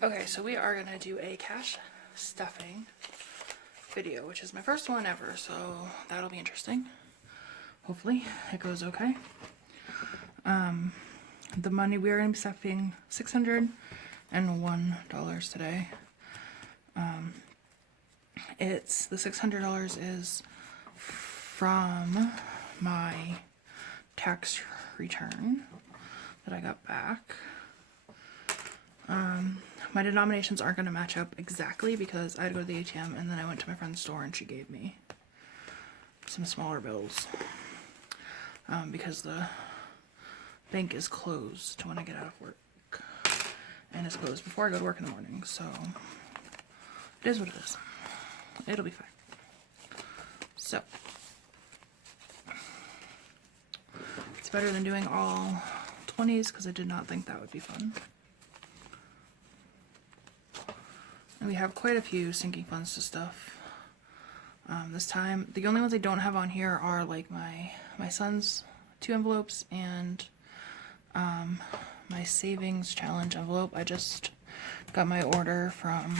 Okay, so we are gonna do a cash stuffing video, which is my first one ever, so that'll be interesting. Hopefully it goes okay. The money, we are gonna be stuffing $601 today. It's the $600 is from my tax return that I got back. My denominations aren't going to match up exactly because I had to go to the ATM and then I went to my friend's store and she gave me some smaller bills because the bank is closed when I get out of work, and it's closed before I go to work in the morning, so it is what it is. It'll be fine. So it's better than doing all 20s because I did not think that would be fun. And we have quite a few sinking funds to stuff this time. The only ones I don't have on here are like my son's 2 envelopes and my savings challenge envelope. I just got my order from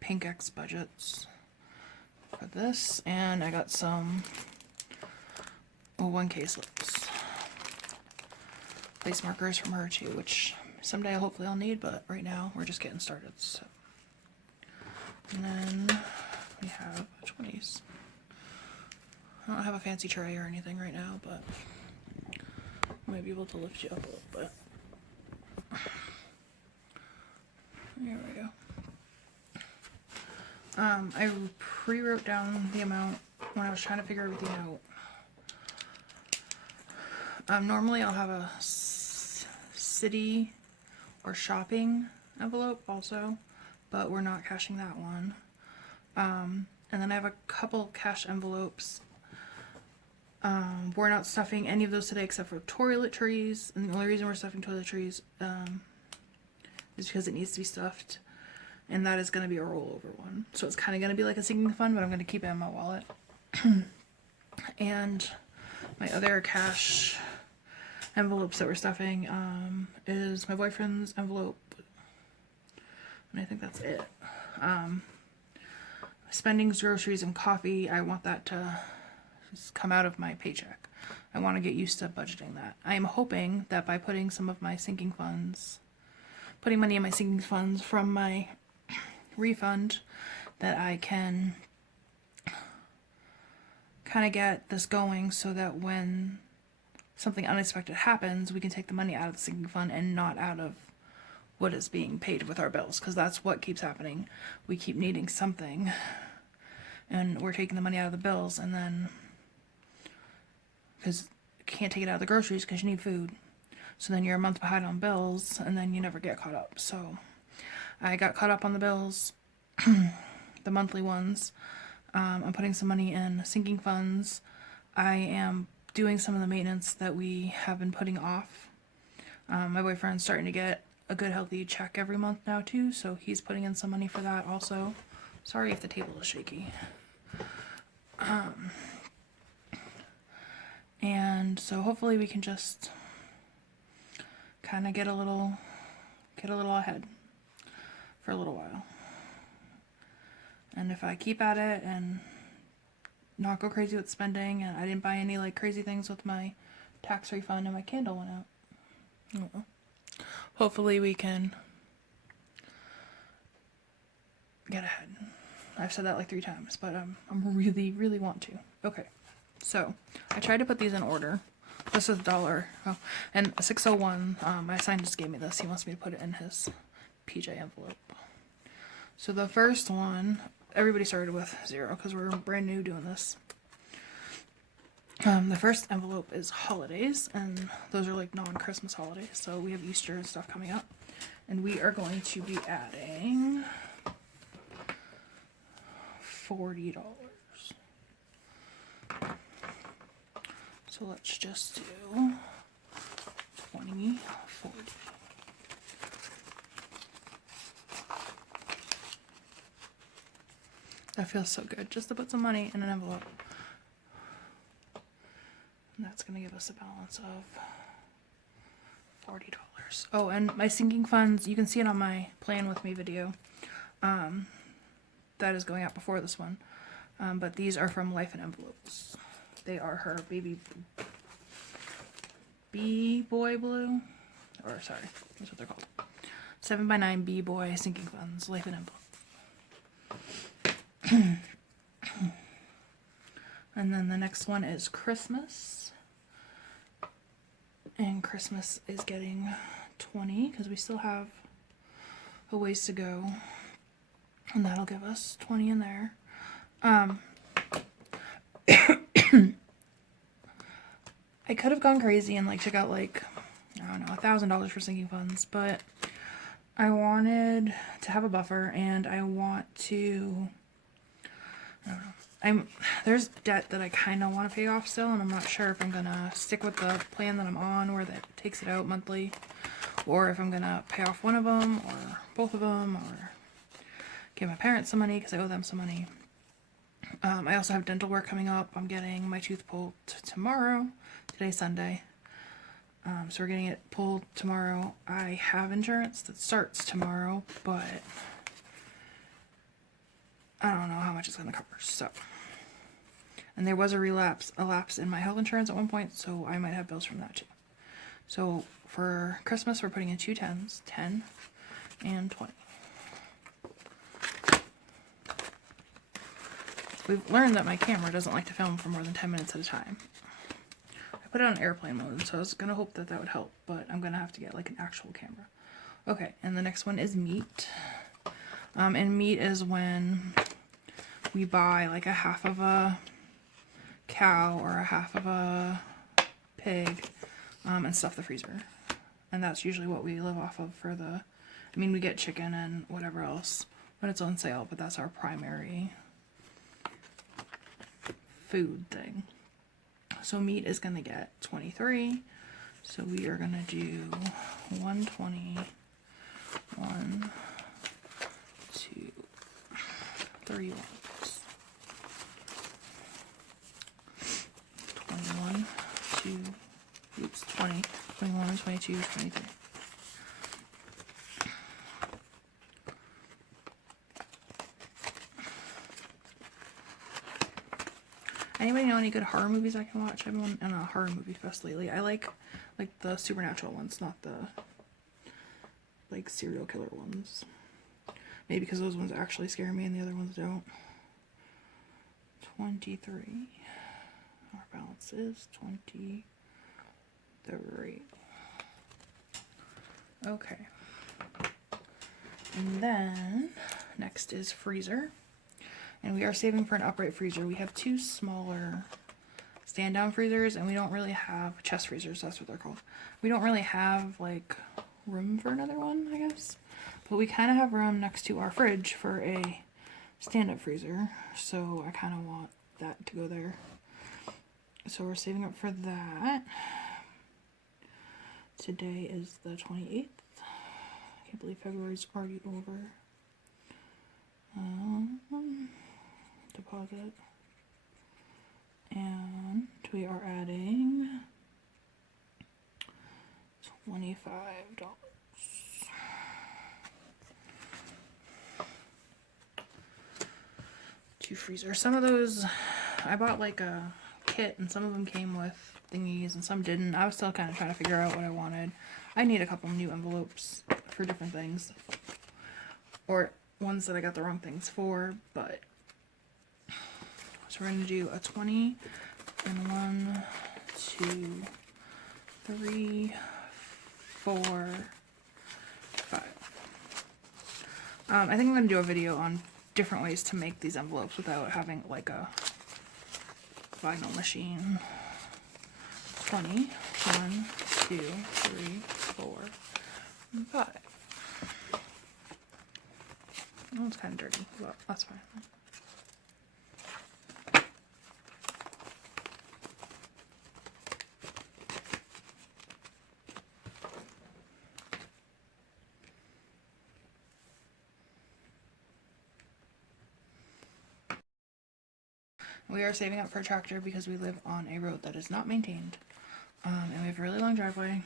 Pink X Budgets for this, and I got some 1K slips, place markers from her too, which someday hopefully I'll need, but right now we're just getting started. So, and then we have 20s. I don't have a fancy tray or anything right now, but I might be able to lift you up a little bit. There we go. I pre-wrote down the amount when I was trying to figure everything out. Normally I'll have a city or shopping envelope also, but we're not cashing that one. And then I have a couple cash envelopes. We're not stuffing any of those today except for toiletries, and the only reason we're stuffing toiletries is because it needs to be stuffed, and that is going to be a rollover one. So it's kind of going to be like a sinking fund, but I'm going to keep it in my wallet. And my other cash envelopes that we're stuffing is my boyfriend's envelope, and I think that's it. Spendings, groceries, and coffee, I want that to just come out of my paycheck. I want to get used to budgeting that. I am hoping that by putting some of my sinking funds, putting money in my sinking funds from my refund, that I can kind of get this going so that when something unexpected happens, we can take the money out of the sinking fund and not out of what is being paid with our bills, because that's what keeps happening. We keep needing something and we're taking the money out of the bills, and then because you can't take it out of the groceries because you need food, so then you're a month behind on bills and then you never get caught up. So I got caught up on the bills, the monthly ones. I'm putting some money in sinking funds. I am doing some of the maintenance that we have been putting off. My boyfriend's starting to get a good healthy check every month now too, so he's putting in some money for that also. Sorry if the table is shaky. And so hopefully we can just kind of get a little ahead for a little while. And if I keep at it and not go crazy with spending, and I didn't buy any like crazy things with my tax refund and my candle went out. Hopefully we can get ahead. I've said that like 3 times, but I'm really want to. Okay, so I tried to put these in order. This is $1. Oh, and 601. My sign just gave me this. He wants me to put it in his PJ envelope. So the first one, everybody started with 0 because we're brand new doing this. The first envelope is holidays, and those are like non-Christmas holidays, so we have Easter and stuff coming up, and we are going to be adding $40. So let's just do 20, 40. That feels so good, just to put some money in an envelope. And that's going to give us a balance of $40. Oh, and my sinking funds, you can see it on my plan with me video. That is going out before this one. But these are from Life in Envelopes. They are her baby B-Boy Blue. Or, sorry, that's what they're called. 7x9 B-Boy sinking funds, Life in Envelopes. And then the next one is Christmas. And Christmas is getting 20 because we still have a ways to go. And that'll give us 20 in there. I could have gone crazy and like took out like, I don't know, $1,000 for sinking funds, but I wanted to have a buffer and I want to, I don't know, there's debt that I kind of want to pay off still, and I'm not sure if I'm going to stick with the plan that I'm on where that takes it out monthly, or if I'm going to pay off one of them or both of them, or give my parents some money because I owe them some money. I also have dental work coming up. I'm getting my tooth pulled tomorrow. Today's Sunday. So we're getting it pulled tomorrow. I have insurance that starts tomorrow, but I don't know how much it's going to cover. So, and there was a lapse in my health insurance at one point, so I might have bills from that too. So for Christmas, we're putting in 2 10s, 10 and 20. We've learned that my camera doesn't like to film for more than 10 minutes at a time. I put it on airplane mode, so I was going to hope that that would help, but I'm going to have to get like an actual camera. Okay, and the next one is meat. And meat is when we buy like a half of a cow or a half of a pig and stuff the freezer. And that's usually what we live off of for the, I mean, we get chicken and whatever else when it's on sale, but that's our primary food thing. So meat is going to get 23. So we are going to do 120, 1, 2, 3 ones. 21, 2, oops, 20, 21, 22, 23. Anybody know any good horror movies I can watch? I've been on a horror movie fest lately. I like the supernatural ones, not the like serial killer ones. Maybe because those ones actually scare me and the other ones don't. 23. Our balance is 23. Okay. And then next is freezer. And we are saving for an upright freezer. We have 2 smaller stand-down freezers, and we don't really have chest freezers, that's what they're called. We don't really have, like, room for another one, I guess. But we kind of have room next to our fridge for a stand-up freezer, so I kind of want that to go there. So we're saving up for that. Today is the 28th. I can't believe February's already over. Deposit, and we are adding $25. 2 freezers. Some of those I bought like a kit, and some of them came with thingies and some didn't. I was still kind of trying to figure out what I wanted. I need a couple new envelopes for different things, or ones that I got the wrong things for, but so we're going to do a 20 and 1, 2, 3, 4, 5. I think I'm going to do a video on different ways to make these envelopes without having like a vinyl machine. 20, 1, 2, 3, 4, 5. Oh, it's kind of dirty, but that's fine. We are saving up for a tractor because we live on a road that is not maintained, and we have a really long driveway,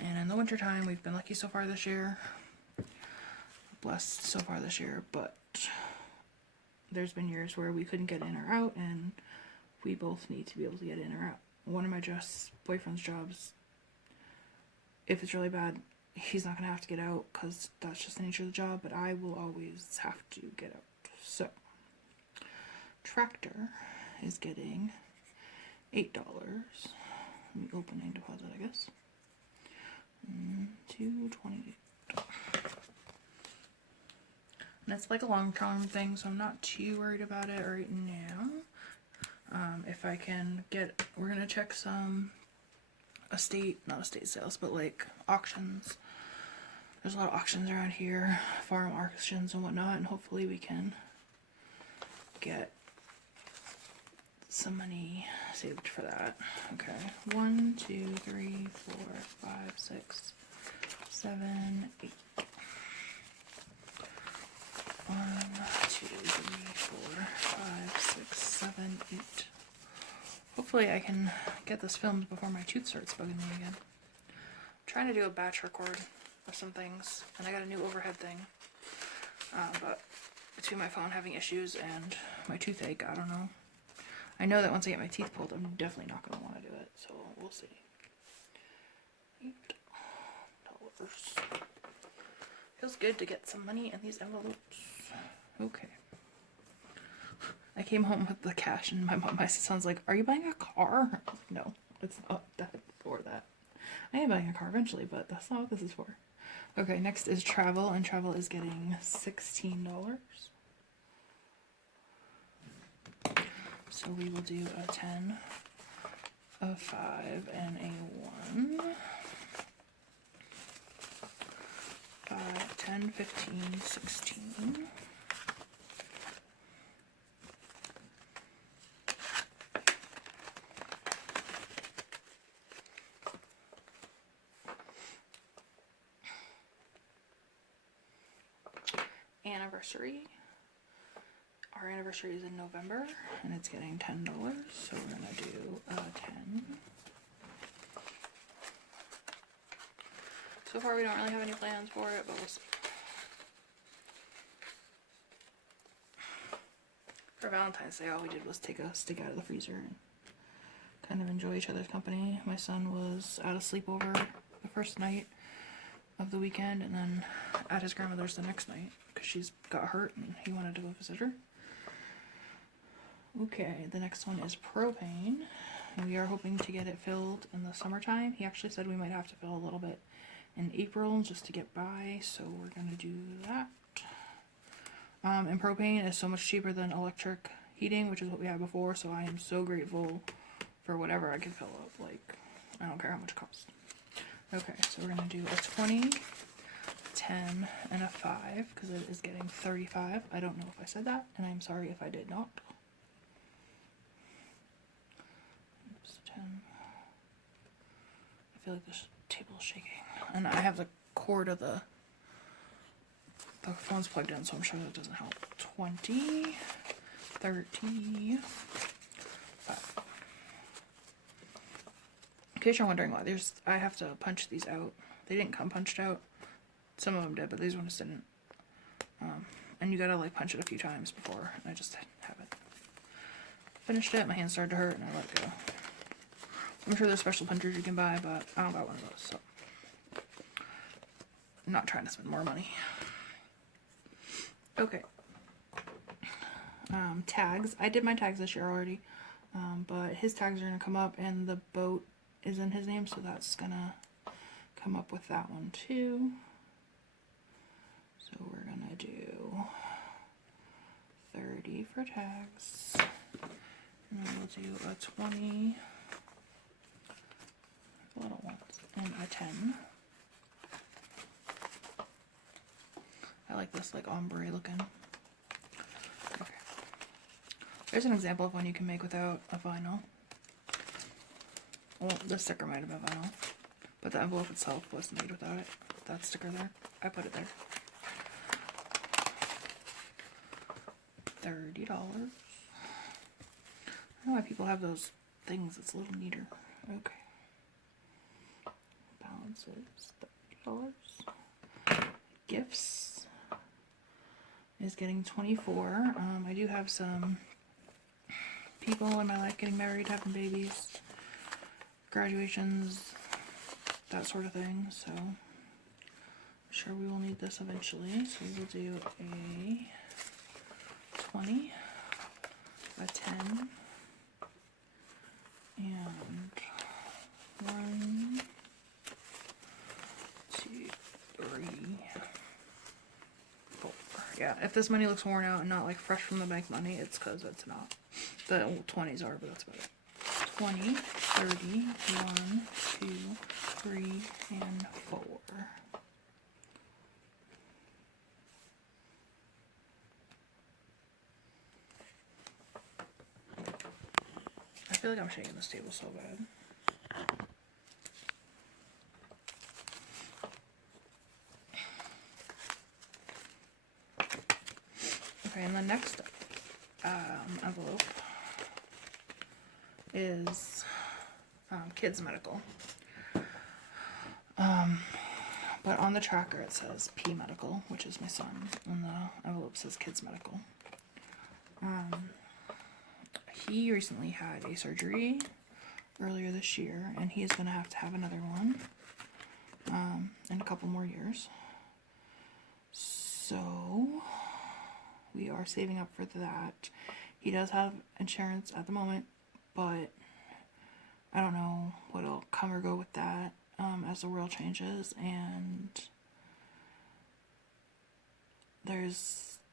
And in the winter time, we've been lucky so far this year. Blessed so far this year, but there's been years where we couldn't get in or out, and we both need to be able to get in or out. One of my boyfriend's jobs, if it's really bad, he's not going to have to get out because that's just the nature of the job, but I will always have to get out. So, Tractor is getting $8. Opening deposit, I guess. $2.28. And it's like a long-term thing, so I'm not too worried about it right now. If I can get, we're gonna check some not estate sales, but like auctions. There's a lot of auctions around here, farm auctions and whatnot, and hopefully we can get some money saved for that. Okay, 1, 2, 3, 4, 5, 6, 7, 8. 1, 2, 3, 4, 5, 6, 7, 8. Hopefully I can get this filmed before my tooth starts bugging me again. I'm trying to do a batch record of some things, and I got a new overhead thing. But between my phone having issues and my toothache, I don't know. I know that once I get my teeth pulled, I'm definitely not going to want to do it, so we'll see. $8. Feels good to get some money in these envelopes. Okay. I came home with the cash and my son's like, "Are you buying a car?" I was like, "No, it's not that for that. I am buying a car eventually, but that's not what this is for." Okay, next is travel, and travel is getting $16. So we will do a 10, a 5, and a 1. 5, 10, 15, 16. Anniversary. Our anniversary is in November, and it's getting $10, so we're gonna do a 10. So far we don't really have any plans for it, but we'll see. For Valentine's Day, all we did was take a stick out of the freezer and kind of enjoy each other's company. My son was at a sleepover the first night of the weekend, and then at his grandmother's the next night because she's got hurt and he wanted to go visit her. Okay, the next one is Propane. We are hoping to get it filled in the summertime. He actually said we might have to fill a little bit in April just to get by, so we're gonna do that. And propane is so much cheaper than electric heating, which is what we had before, so I am so grateful for whatever I can fill up. Like, I don't care how much it costs. Okay, so we're gonna do a 20, 10, and a 5, because it is getting 35. I don't know if I said that, and I'm sorry if I did not. Oops, 10. I feel like this table is shaking. And I have the cord of the phone's plugged in, so I'm sure that doesn't help. 20, 30, 5. In case you're wondering why, I have to punch these out. They didn't come punched out. Some of them did, but these ones didn't. And you gotta like punch it a few times before, and I just haven't finished it. My hand started to hurt, and I let it go. I'm sure there's special punchers you can buy, but I don't got one of those, so I'm not trying to spend more money. Okay. Tags. I did my tags this year already, but his tags are gonna come up, and the boat is in his name, so that's gonna come up with that one too. So we're gonna do 30 for tags, and then we'll do a 20, little ones, and a 10. I like this like ombre looking. Okay. There's an example of one you can make without a vinyl. Well, the sticker might have been vinyl, but the envelope itself was made without it. That sticker there, I put it there. $30. I don't know why people have those things. It's a little neater. Okay. expenses, $30. Gifts is getting $24. I do have some people in my life getting married, having babies, graduations, that sort of thing, so I'm sure we will need this eventually. So we will do a 20, a 10, and 1, 2, 3, 4. Yeah, if this money looks worn out and not like fresh from the bank money, it's because it's not. The 20s are, but that's about it. 20, 30, 1, 2, 3, and 4. I feel like I'm shaking this table so bad. Okay, and the next envelope is kids medical. But on the tracker it says P medical, which is my son, and the envelope says kids medical. He recently had a surgery earlier this year, and he is going to have another one in a couple more years. So we are saving up for that. He does have insurance at the moment, but I don't know what'll come or go with that as the world changes. And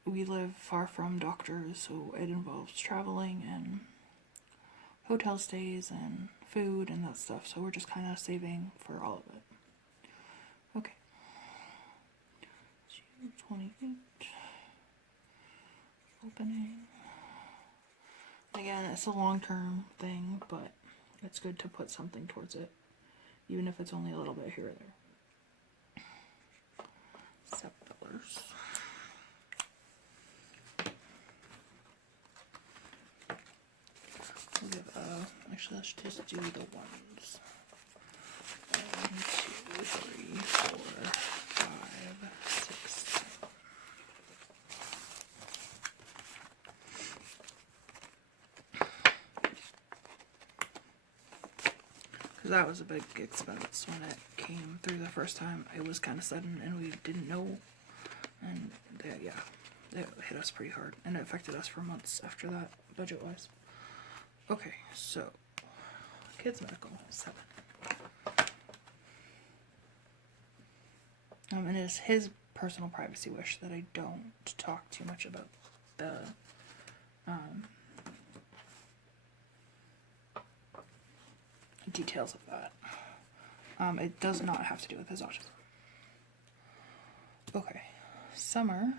we live far from doctors, so it involves traveling and hotel stays and food and that stuff. So we're just kind of saving for all of it. Okay. 28. Opening. Again, it's a long-term thing, but it's good to put something towards it, even if it's only a little bit here or there. $7. We'll give actually let's just do the ones. 1, 2, 3, 4, 5, 6, 7. Because that was a big expense when it came through the first time. It was kind of sudden and we didn't know, and yeah, it hit us pretty hard, and it affected us for months after that, budget-wise. Okay, so kids medical, 7. And it is his personal privacy wish that I don't talk too much about the details of that. It does not have to do with his autism. Okay, Summer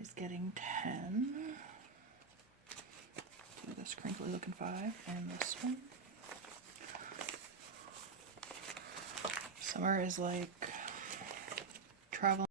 is getting 10. Do this crinkly looking 5 and this one. Summer is like traveling.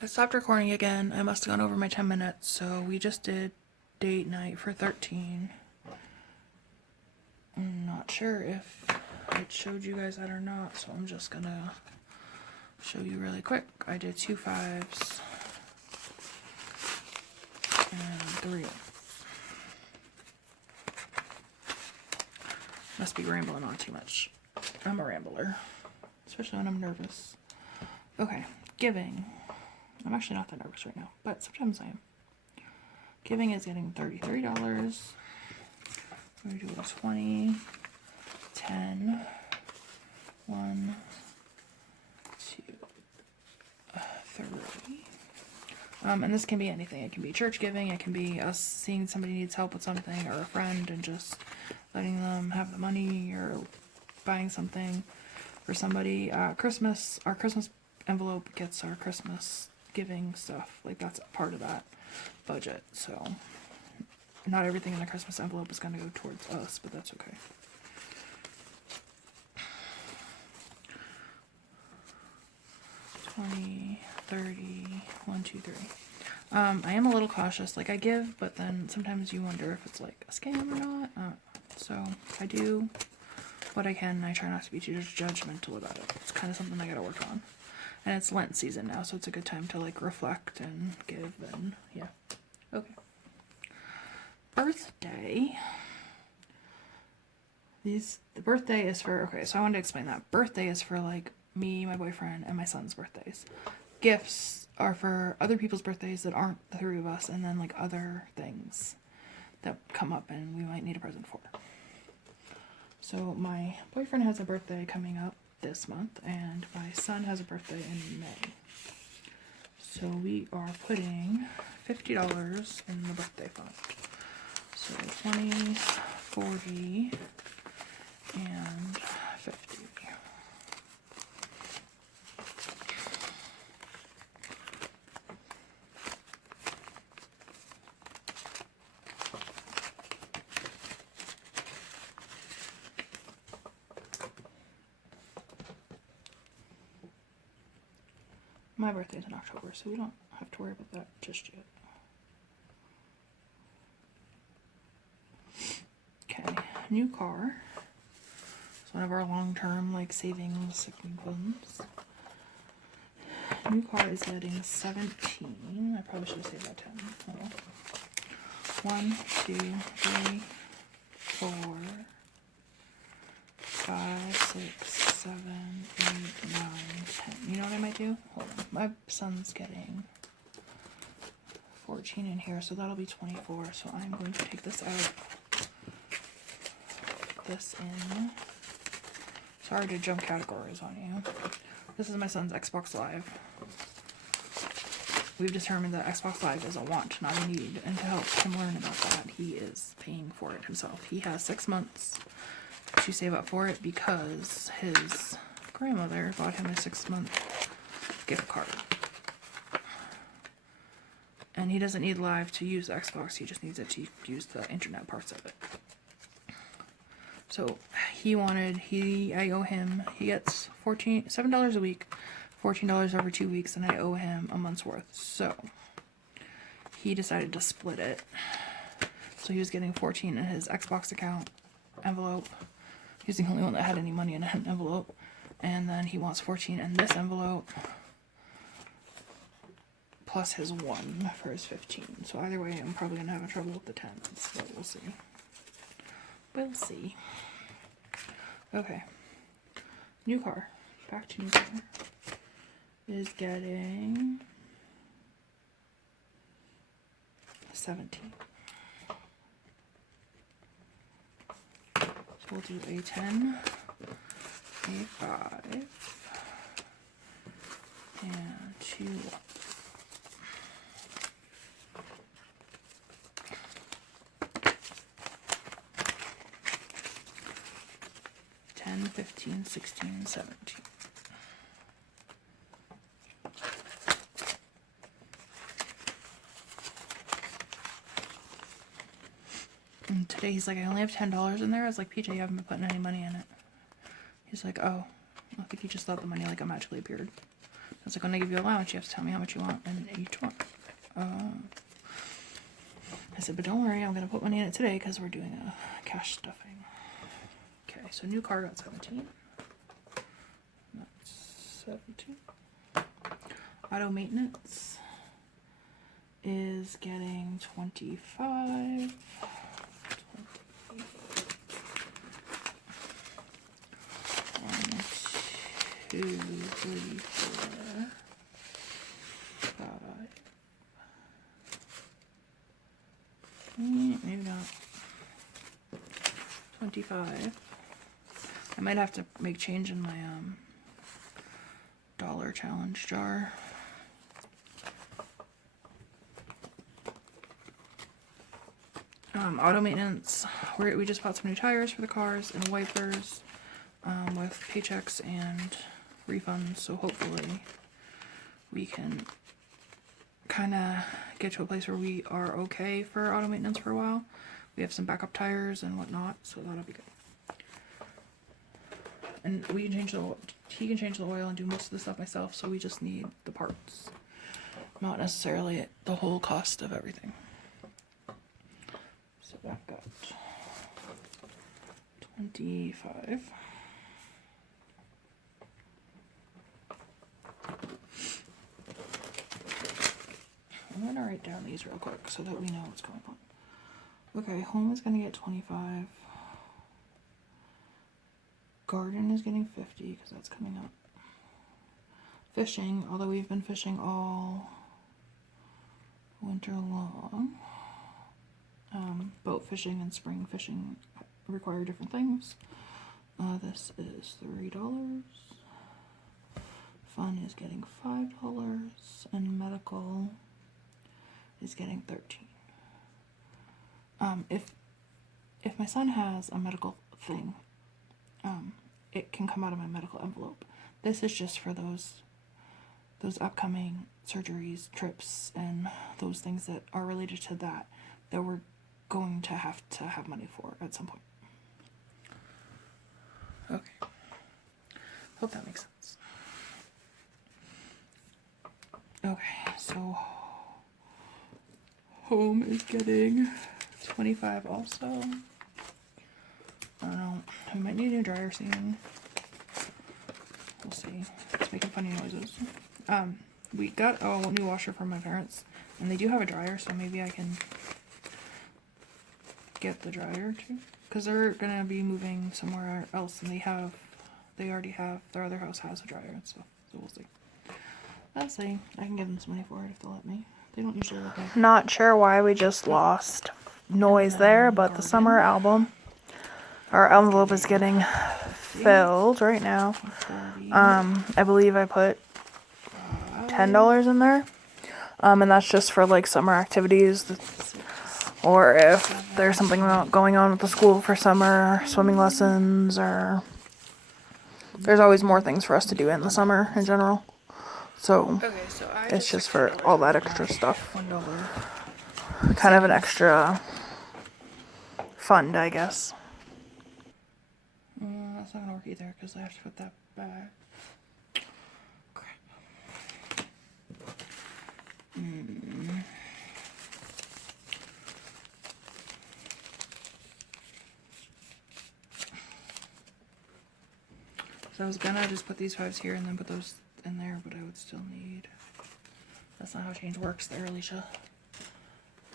I stopped recording again. I must have gone over my 10 minutes, so we just did date night for 13. I'm not sure if it showed you guys that or not, so I'm just gonna show you really quick. I did 2 5s and 3 8s. Must be rambling on too much. I'm a rambler, especially when I'm nervous. Okay, giving. I'm actually not that nervous right now, but sometimes I am. Giving is getting $33. We're going to do a 20, 10, 1, 2, 3. And this can be anything. It can be church giving. It can be us seeing somebody needs help with something, or a friend and just letting them have the money, or buying something for somebody. Christmas, our Christmas envelope gets our Christmas giving stuff. Like, that's part of that budget. So not everything in the Christmas envelope is going to go towards us, but that's okay. $20, $30, 1, 2, 3. I am a little cautious. Like, I give, but then sometimes you wonder if it's like a scam or not. So I do what I can, and I try not to be too judgmental about it. It's kind of something I gotta work on. And it's Lent season now, so it's a good time to like reflect and give, and yeah. Okay. Birthday. The birthday is for, okay, so I wanted to explain that. Birthday is for like me, my boyfriend, and my son's birthdays. Gifts are for other people's birthdays that aren't the 3 of us, and then like other things that come up and we might need a present for. So my boyfriend has a birthday coming up this month, and my son has a birthday in May. So we are putting $50 in the birthday fund. So 20, 40, and 50. My birthday's in October, so we don't have to worry about that just yet. Okay, new car. It's one of our long-term, like, savings funds. New car is getting 17. I probably should have saved that 10. Oh well. 1, 2, 3, 4, 5, 6, 7, 8, 9, 10. You know what I might do? Hold on. My son's getting 14 in here, so that'll be 24. So I'm going to take this out. This in. Sorry to jump categories on you. This is my son's Xbox Live. We've determined that Xbox Live is a want, not a need, and to help him learn about that, he is paying for it himself. He has 6 months to save up for it because his grandmother bought him a 6-month gift card. And he doesn't need Live to use the Xbox, he just needs it to use the internet parts of it. So I owe him, he gets $7 a week, $14 over 2 weeks, and I owe him a month's worth. So he decided to split it. So he was getting 14 in his Xbox account envelope. He was the only one that had any money in an envelope. And then he wants 14 in this envelope, plus his 1 for his 15. So either way, I'm probably going to have trouble with the 10s, but we'll see. We'll see. Okay. New car. Back to new car. Is getting 17. So we'll do a 10, a 5, and 2. 10, 15, 16, 17. And today he's like, I only have $10 in there. I was like, PJ, you haven't been putting any money in it. He's like, oh, I think he just thought the money like magically appeared. I was like, when I give you allowance, you have to tell me how much you want in each one. I said, but don't worry, I'm going to put money in it today because we're doing a cash stuffing. Okay, so new car got 17. That's 17. Auto maintenance is getting 25. 1, 2, 3, 4, 5. Maybe not. 25. I might have to make change in my dollar challenge jar. Auto maintenance. We just bought some new tires for the cars and wipers with paychecks and refunds. So hopefully we can kind of get to a place where we are okay for auto maintenance for a while. We have some backup tires and whatnot, so that'll be good. And we can change the oil. He can change the oil and do most of the stuff myself, so we just need the parts, not necessarily the whole cost of everything. So that got 25. I'm gonna write down these real quick so that we know what's going on. Okay, home is gonna get 25. Garden is getting 50 because that's coming up. Fishing, although we've been fishing all winter long. Boat fishing and spring fishing require different things. This is $3. Fun is getting $5, and medical is getting 13. If my son has a medical thing, it can come out of my medical envelope. This is just for those upcoming surgeries, trips, and those things that are related to that we're going to have money for at some point. Okay. Hope that makes sense. Okay, so home is getting 25 also. I don't know. We might need a new dryer soon. We'll see. It's making funny noises. We got a new washer from my parents, and they do have a dryer, so maybe I can get the dryer too. Because they're gonna be moving somewhere else, and they already have, their other house has a dryer and stuff. So we'll see. I'll see. I can give them some money for it if they'll let me. They don't usually let me. Not sure why we just lost noise there, but the summer album. Our envelope is getting filled right now. I believe I put $10 in there. And that's just for like summer activities. Or if there's something going on with the school for summer, swimming lessons, or there's always more things for us to do in the summer in general. So it's just for all that extra stuff. $1. Kind of an extra fund, I guess. That's not gonna work either because I have to put that back. Crap. So I was gonna just put these 5s here and then put those in there, but I would still need. That's not how change works there, Alicia.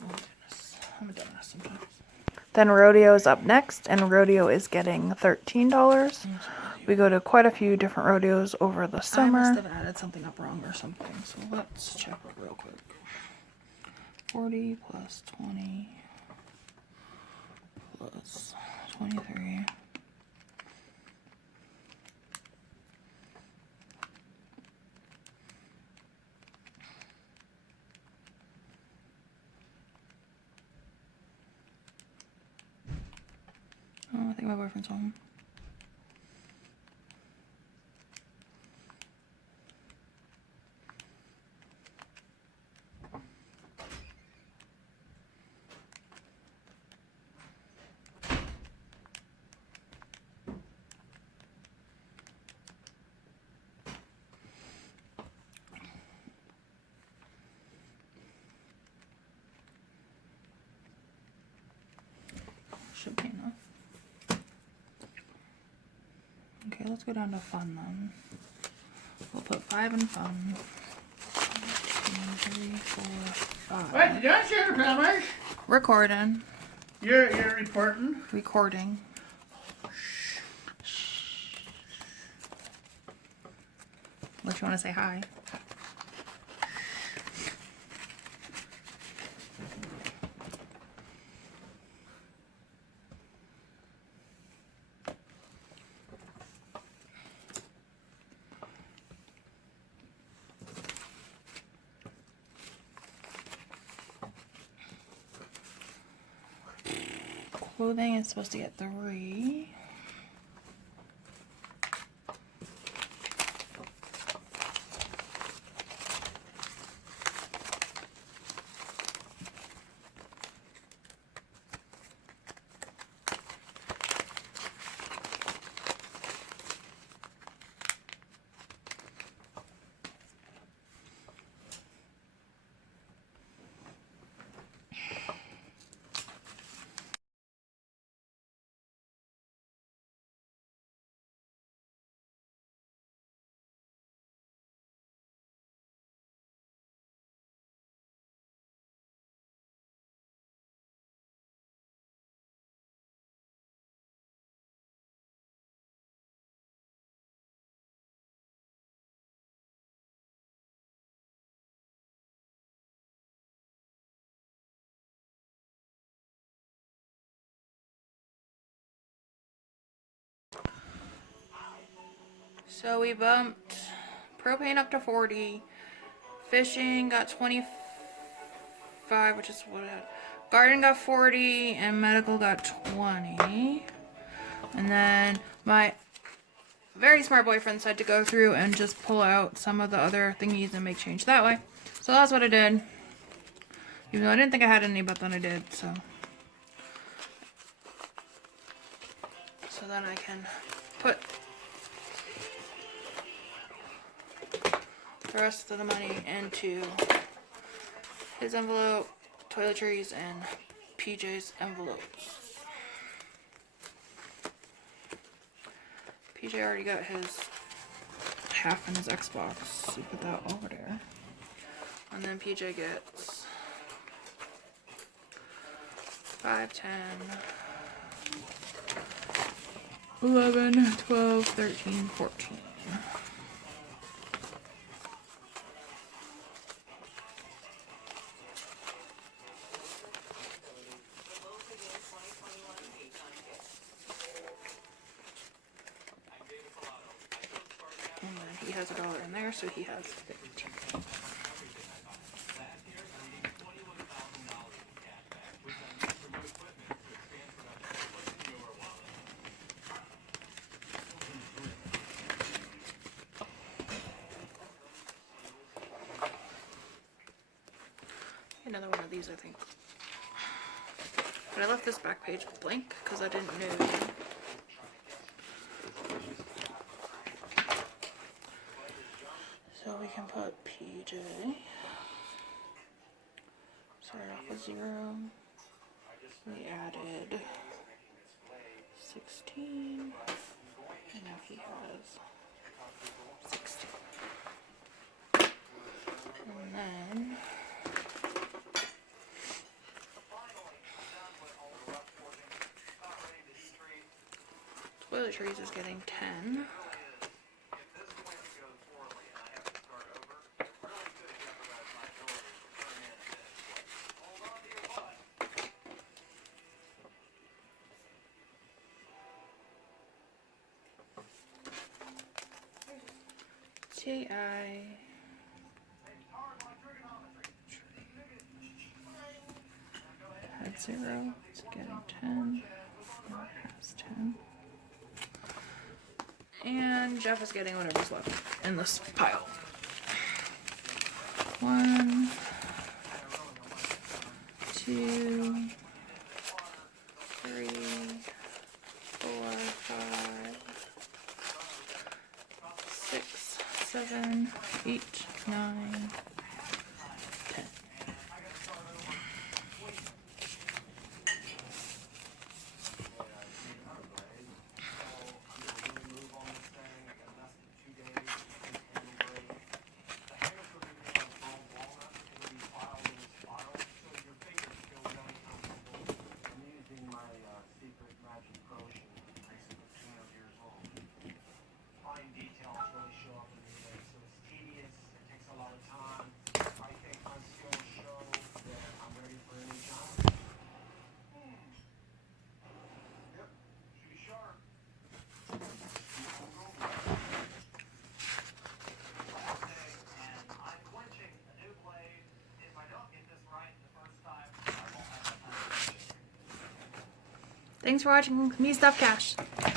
Oh goodness. I'm a dumbass sometimes. Then rodeo is up next, and rodeo is getting $13. We go to quite a few different rodeos over the summer. I must have added something up wrong or something, so let's check it real quick. 40 plus 20 plus 23. Oh, I think my boyfriend's home. Should be enough. Okay, let's go down to fun then. We'll put 5 in fun. 3, 4, 5. What? You done, Sugar Plumber? Recording. You're reporting? Recording. What, you want to say hi? Clothing is supposed to get 3. So we bumped propane up to 40. Fishing got 25, which is what it had. Garden got 40 and medical got 20. And then my very smart boyfriend said to go through and just pull out some of the other thingies and make change that way. So that's what I did. Even though I didn't think I had any, but then I did, so. So then I can put the rest of the money into his envelope, toiletries, and PJ's envelopes. PJ already got his half in his Xbox, so put that over there. And then PJ gets 5, 10, 11, 12, 13, 14. And then he has $1 in there, so he has 15. Another one of these, I think. But I left this back page blank because I didn't know. So we can put PJ. Start off with 0. We added 16. And now he has 16. And then toiletries is getting 10. TI had 0, it's getting 10. Now it has 10. And Jeff is getting whatever's left in this pile. 1, 2, 3, 4, 5, 6, 7, 8, 9, 10. Thanks for watching me stuff cash.